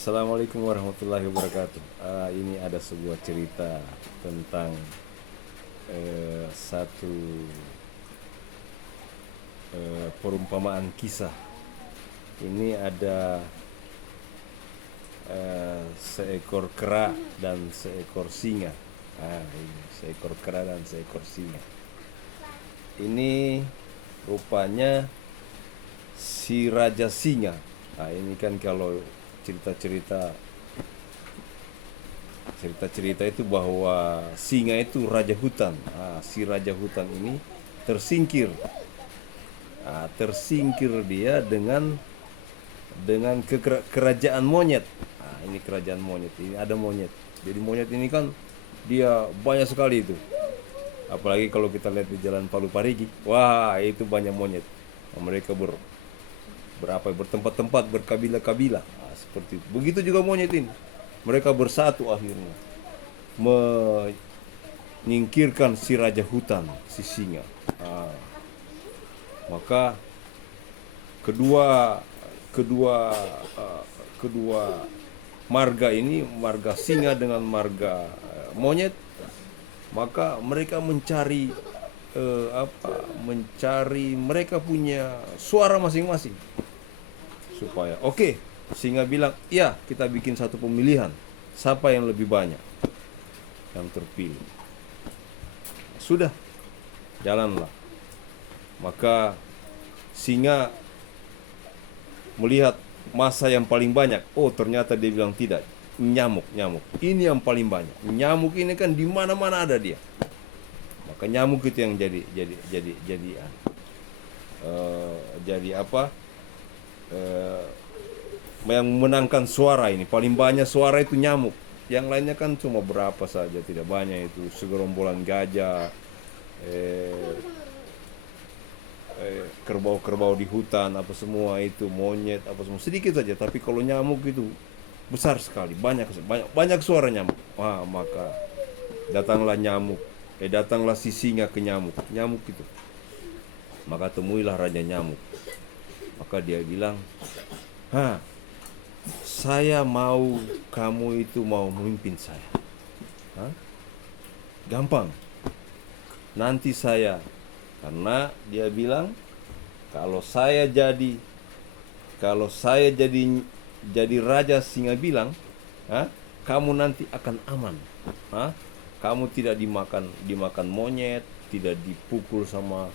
Assalamualaikum warahmatullahi wabarakatuh. Ini ada sebuah cerita tentang satu perumpamaan kisah. Ini ada seekor kera dan seekor singa. Ini seekor kera dan seekor singa. Ini rupanya si raja singa. Ini kan kalau cerita-cerita itu bahwa singa itu raja hutan. Si raja hutan ini tersingkir. Tersingkir dia dengan kerajaan monyet. Ini kerajaan monyet. Ini ada monyet. Jadi monyet ini kan dia banyak sekali itu. Apalagi kalau kita lihat di Jalan Palu Parigi, wah itu banyak monyet. Mereka bertempat-tempat, berkabilah-kabilah. Seperti itu. Begitu juga monyet ini. Mereka bersatu akhirnya menyingkirkan si raja hutan, si singa. Maka kedua kedua marga ini, marga singa dengan marga monyet, maka mereka mencari mereka punya suara masing-masing supaya singa bilang, iya kita bikin satu pemilihan, siapa yang lebih banyak yang terpilih, sudah jalanlah. Maka singa melihat masa yang paling banyak, ternyata dia bilang tidak, nyamuk ini yang paling banyak. Nyamuk ini kan di mana-mana ada dia, maka nyamuk itu yang yang menangkan suara ini. Paling banyak suara itu nyamuk. Yang lainnya kan cuma berapa saja, tidak banyak itu. Segerombolan gajah, kerbau-kerbau di hutan, apa semua itu, monyet, apa semua sedikit saja. Tapi kalau nyamuk itu besar sekali, banyak suara nyamuk. Maka datanglah datanglah si singa ke nyamuk itu. Maka temuilah raja nyamuk. Maka dia bilang, saya mau kamu itu mau memimpin saya. Gampang. Nanti karena dia bilang, kalau saya jadi raja singa bilang, kamu nanti akan aman. Kamu tidak dimakan monyet, tidak dipukul sama,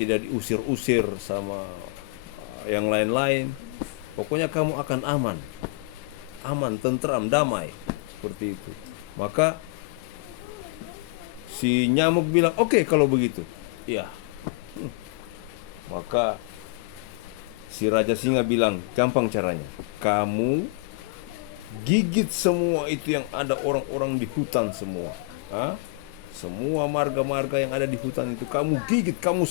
tidak diusir-usir sama yang lain-lain. Pokoknya kamu akan aman, tentram, damai, seperti itu. Maka si nyamuk bilang, oke, kalau begitu, iya. Maka si raja singa bilang, gampang caranya, kamu gigit semua itu yang ada orang-orang di hutan semua. Semua marga-marga yang ada di hutan itu kamu gigit, kamu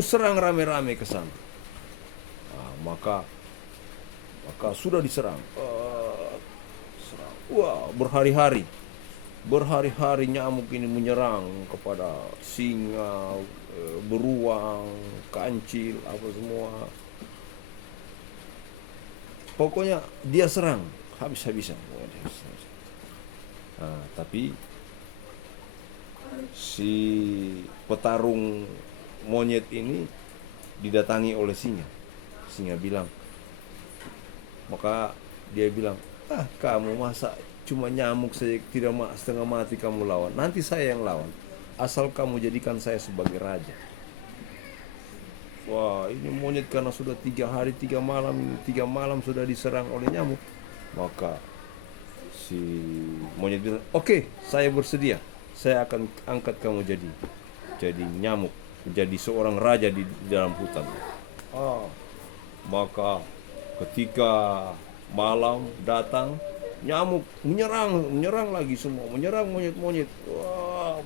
serang rame-rame ke sana. Maka sudah diserang. Berhari-hari nyamuk ini menyerang kepada singa, beruang, kancil, apa semua. Pokoknya dia serang habis-habisan. Tapi si petarung monyet ini didatangi oleh singa. Singa bilang, maka dia bilang, kamu masa cuma nyamuk saja, tidak setengah mati kamu lawan. Nanti saya yang lawan, asal kamu jadikan saya sebagai raja. Ini monyet karena sudah 3 hari 3 malam sudah diserang oleh nyamuk. Maka si monyet bilang, oke, saya bersedia, saya akan angkat kamu jadi nyamuk, menjadi seorang raja di dalam hutan. Maka ketika malam datang, nyamuk menyerang lagi semua, menyerang monyet-monyet.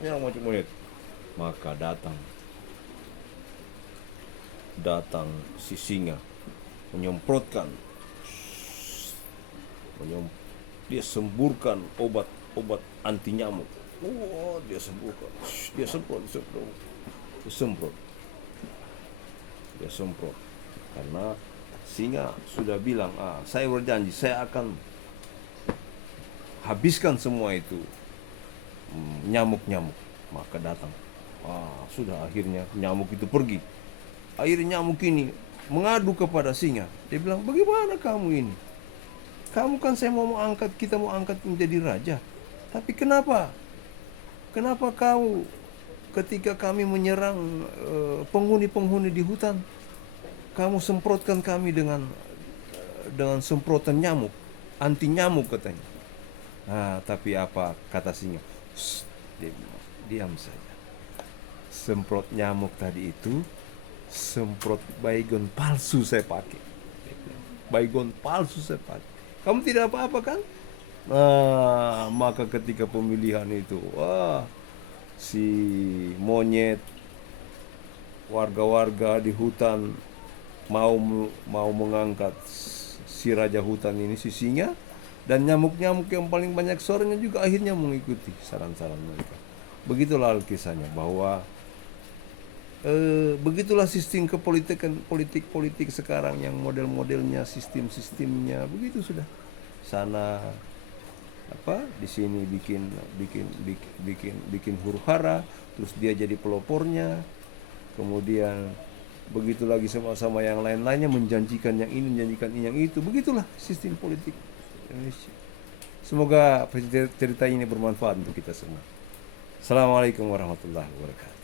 Menyerang monyet-monyet. Maka datang si singa, menyemprotkan, dia semburkan obat anti nyamuk. Dia semburkan, dia semprot, karena Singa sudah bilang, saya berjanji saya akan habiskan semua itu nyamuk-nyamuk. Maka datang, sudah akhirnya nyamuk itu pergi. Akhirnya nyamuk ini mengadu kepada singa. Dia bilang, bagaimana kamu ini? Kamu kan saya mau angkat, kita mau angkat menjadi raja. Tapi kenapa? Kenapa kau ketika kami menyerang penghuni-penghuni di hutan, kamu semprotkan kami dengan semprotan nyamuk, anti nyamuk katanya. Tapi apa kata singa? Diam saja. Semprot nyamuk tadi itu semprot baygon palsu saya pakai. Baygon palsu saya pakai. Kamu tidak apa-apa kan? Maka ketika pemilihan itu, si monyet, warga-warga di hutan mau mengangkat si raja hutan ini, si singa, dan nyamuk-nyamuk yang paling banyak suaranya juga akhirnya mengikuti saran-saran mereka. Begitulah kisahnya, bahwa begitulah sistem kepolitikan, politik sekarang yang model-modelnya, sistemnya begitu sudah. Sana di sini bikin huru hara, terus dia jadi pelopornya, kemudian begitu lagi sama-sama yang lain-lainnya menjanjikan yang ini, menjanjikan yang itu. Begitulah sistem politik Indonesia. Semoga cerita ini bermanfaat untuk kita semua. Assalamualaikum warahmatullahi wabarakatuh.